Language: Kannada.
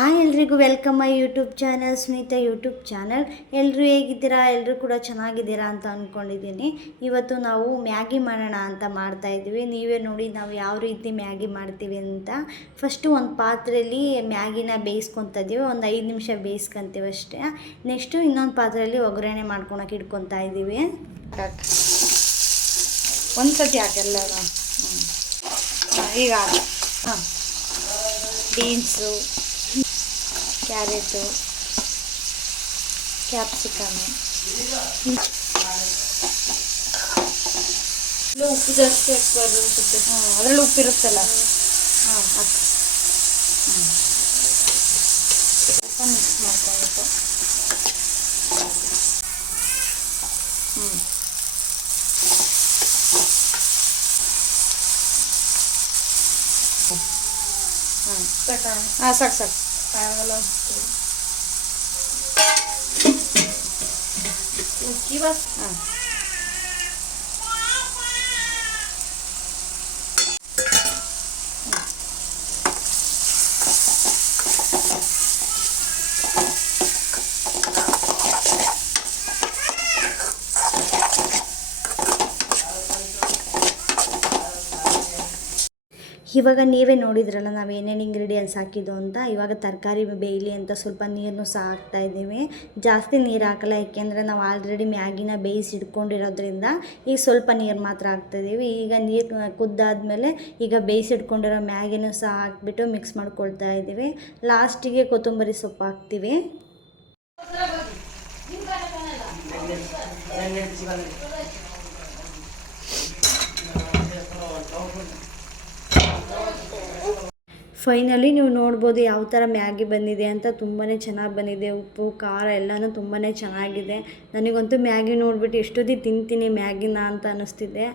ಎಲ್ರಿಗೂ ವೆಲ್ಕಮ್ ಮೈ ಯೂಟ್ಯೂಬ್ ಚಾನಲ್, ಸ್ನೇಹಿತ ಯೂಟ್ಯೂಬ್ ಚಾನಲ್. ಎಲ್ಲರೂ ಹೇಗಿದ್ದೀರಾ? ಎಲ್ಲರೂ ಕೂಡ ಚೆನ್ನಾಗಿದ್ದೀರಾ ಅಂತ ಅಂದ್ಕೊಂಡಿದ್ದೀನಿ ಇವತ್ತು ನಾವು ಮ್ಯಾಗಿ ಮಾಡೋಣ ಅಂತ ಮಾಡ್ತಾ ಇದ್ದೀವಿ. ನೀವೇ ನೋಡಿ ನಾವು ಯಾವ ರೀತಿ ಮ್ಯಾಗಿ ಮಾಡ್ತೀವಿ ಅಂತ. ಫಸ್ಟು ಒಂದು ಪಾತ್ರೆಯಲ್ಲಿ ಮ್ಯಾಗಿನ ಬೇಯಿಸ್ಕೊತಾ ಇದ್ದೀವಿ. ಒಂದು ಐದು ನಿಮಿಷ ಬೇಯಿಸ್ಕೊತೀವಿ ಅಷ್ಟೇ. ನೆಕ್ಸ್ಟು ಇನ್ನೊಂದು ಪಾತ್ರೆಯಲ್ಲಿ ಒಗ್ಗರಣೆ ಮಾಡ್ಕೊಳಕ್ಕೆ ಇಟ್ಕೊತಾ ಇದ್ದೀವಿ. ಒಂದು ಸತಿ ಹಾಕಲ್ಲ ಈಗ ಹಾಂ. ಬೀನ್ಸು ಕ್ಯಾರೆಟು ಕ್ಯಾಪ್ಸಿಕಮ್ಮು ಉಪ್ಪು ಜಾಸ್ತಿ ಹಾಕ್ಬಾರ್ದು ಅನ್ಸುತ್ತೆ. ಅದರಲ್ಲಿ ಉಪ್ಪಿರುತ್ತಲ್ಲ ಹಾಂ ಹಾಕಿ. ಸ್ವಲ್ಪ ಮಿಕ್ಸ್ ಮಾಡ್ಕೊಬೇಕು. ಹ್ಞೂ ಹಾಂ ಹಾಂ ಸಾಕು ಸಾಕು. ಆಗಲ್ಲ ಅನ್ಸುತ್ತೆ ಉಕ್ಕಿ ಬಸ್ ಹಾಂ ಇವಾಗ ನೀವೇ ನೋಡಿದ್ರಲ್ಲ ನಾವು ಏನೇನು ಇಂಗ್ರೀಡಿಯೆಂಟ್ಸ್ ಹಾಕಿದ್ದು ಅಂತ? ಇವಾಗ ತರಕಾರಿ ಬೇಯಲಿ ಅಂತ ಸ್ವಲ್ಪ ನೀರನ್ನು ಸಹ ಹಾಕ್ತಾ ಇದ್ದೀವಿ. ಜಾಸ್ತಿ ನೀರು ಹಾಕಲ್ಲ, ಯಾಕೆಂದರೆ ನಾವು ಆಲ್ರೆಡಿ ಮ್ಯಾಗಿನ ಬೇಯಿಸಿ ಇಟ್ಕೊಂಡಿರೋದ್ರಿಂದ ಈಗ ಸ್ವಲ್ಪ ನೀರು ಮಾತ್ರ ಹಾಕ್ತಾಯಿದ್ದೀವಿ ಈಗ ನೀರು ಕುದ್ದಾದಮೇಲೆ ಈಗ ಬೇಯಿಸಿ ಇಟ್ಕೊಂಡಿರೋ ಮ್ಯಾಗಿನೂ ಸಹ ಹಾಕ್ಬಿಟ್ಟು ಮಿಕ್ಸ್ ಮಾಡ್ಕೊಳ್ತಾ ಇದ್ದೀವಿ. ಲಾಸ್ಟಿಗೆ ಕೊತ್ತಂಬರಿ ಸೊಪ್ಪು ಹಾಕ್ತೀವಿ. ಫೈನಲಿ ನೀವು ನೋಡ್ಬೋದು ಯಾವ ಥರ ಮ್ಯಾಗಿ ಬಂದಿದೆ ಅಂತ ತುಂಬಾ ಚೆನ್ನಾಗಿ ಬಂದಿದೆ. ಉಪ್ಪು, ಖಾರ ಎಲ್ಲನೂ ತುಂಬಾ ಚೆನ್ನಾಗಿದೆ. ನನಗಂತೂ ಮ್ಯಾಗಿ ನೋಡ್ಬಿಟ್ಟು ಎಷ್ಟೊತ್ತಿಗೆ ತಿಂತೀನಿ ಮ್ಯಾಗಿನ ಅಂತ ಅನ್ನಿಸ್ತಿದೆ.